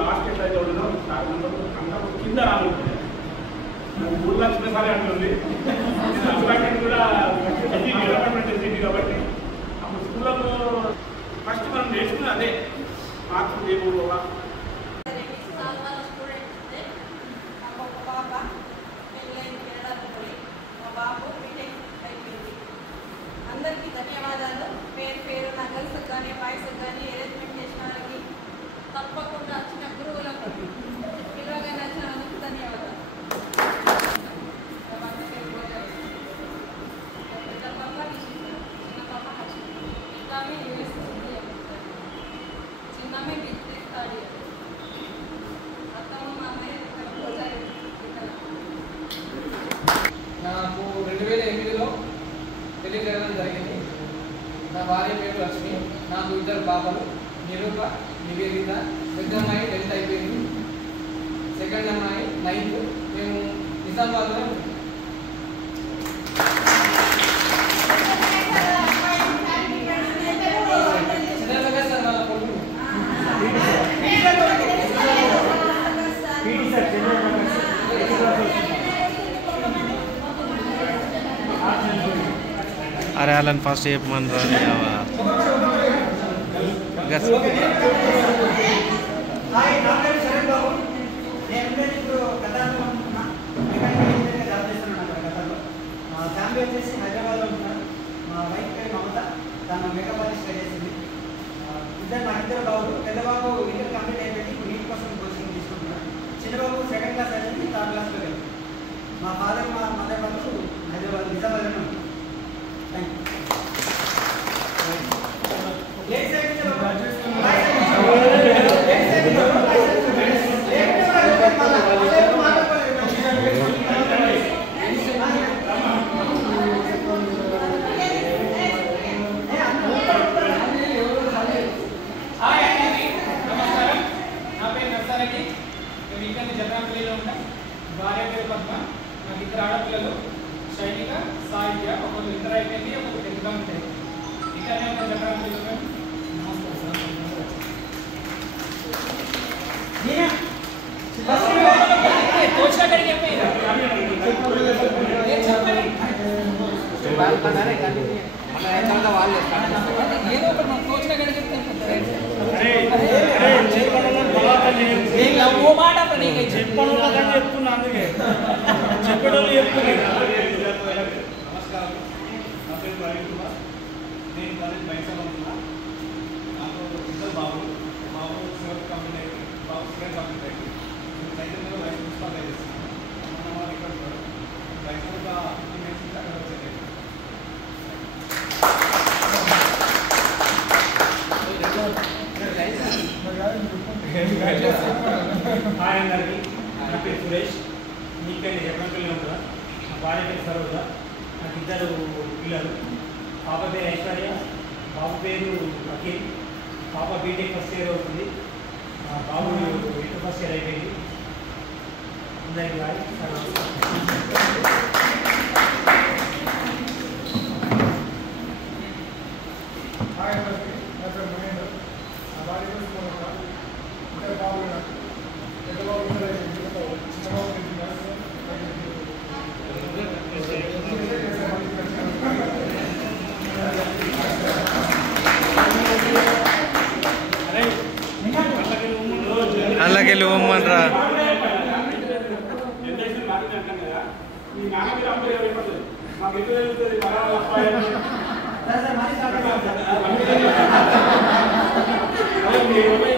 Last ఎట్లయితే ఉండదో కింద రానుంటుంది 3 లక్షల సారి అంటుంది కూడా డెవలప్మెంట్ సిటీ కాబట్టి అప్పుడు స్కూళ్ళలో ఫస్ట్ మనం నేర్చుకుని అదే మార్క్స్ దేవుడు అందరికీ ధన్యవాదాలు. పేరు పేరు నా గర్ల్స్కి కానీ బాయ్స్కి కానీ అరేంజ్మెంట్ చేసిన వాళ్ళకి తప్పకుండా వచ్చిన గురువులకు పిల్లగా నచ్చినందుకు ధన్యవాదాలు. పెద్ద పాప చిన్న పాప ఇంకామే చిన్నమే విద్యుత్ అత్తమ్మ మా అమ్మాయి ఇక్కడ పూజారి. నాకు 2008లో పెళ్లి జరగడం జరిగింది. నా భార్య పేరు లక్ష్మి. నాకు 2 పాపలు, నిరూప, నివేదిత. పెద్ద అమ్మాయి 10th అయిపోయింది, సెకండ్ అమ్మాయి 9th. మేము నిజామాబాద్లో अरे आलन फास्ट ये मन रहा है गस हाय नाम शरण बाबू నేను ఇప్పుడు గతంలో ఉంటున్నా మెకానికల్ జాబ్ చేస్తున్నాను గతంలో ఫ్యామిలీ వచ్చేసి హైదరాబాద్లో ఉంటున్నాను. మా వైఫ్ పేరు మమత, తను మేకప్ స్టడీ చేసింది. మా ఇద్దరు బాబు, పెద్ద బాబు ఇంటర్ కంప్లీట్ అయిపోయింది, ఇప్పుడు నీట్ కోసం కోచింగ్ తీసుకుంటున్నాడు. చిన్న బాబు 2nd క్లాస్ అయింది, 3rd క్లాస్లో వెళ్ళి. మా ఫాదర్ మా మదర్ వాళ్ళు హైదరాబాద్ నిజామాబాద్లో ఉంటారు. థ్యాంక్ భార్య పేరు పద్మ. నాకు 2 ఆడపిల్లలు, శైలిక, సాహిత్య. ఒకరు ఇంటర్ అయిపోయింది, ఒకరు 10th కంప్లీట్ అయింది. ఇక్కడనే ఉన్న జగన్ చెప్తున్నా అందుకే చెప్పడం నమస్కారం, నా పేరు ప్రవీణ్ కుమార్. నేను కాలేజ్ బైసలో ఉన్నా. నాకు 2 బాబు 7th కంప్లీట్ అయింది, బాబు 2nd కంప్లీట్ అయింది. నేను చైతన్యలో వైస్ ప్రిన్సిపాల్ చేస్తున్నాను. మన వాళ్ళు ఇక్కడ బైసలుగా ఇంటిమేషన్ అక్కడ వచ్చేది. హాయ్ అందరికీ, నా పేరు సురేష్. మీ పేరు చెప్పండి ఉంటారా? మా భార్య పేరు సరోజ. నాకు 2 పిల్లలు. పాప పేరు ఐశ్వర్య, బాబు పేరు అఖిల్. పాప బీటెక్ ఫస్ట్ ఇయర్ అవుతుంది, బాబు ఇంటర్ ఫస్ట్ ఇయర్ అయిపోయింది. అందరికీ హాయ్. హాయ్ అందరికీ, నా పేరు మహేంద్ర. నా భార్య పేరు సుమలత. ఇద్దరు బాబులు నాకు. పెద్ద బాబు చిన్న బాబు అల్లకెళ్ళి ఉమ్మన్ రా. యూ.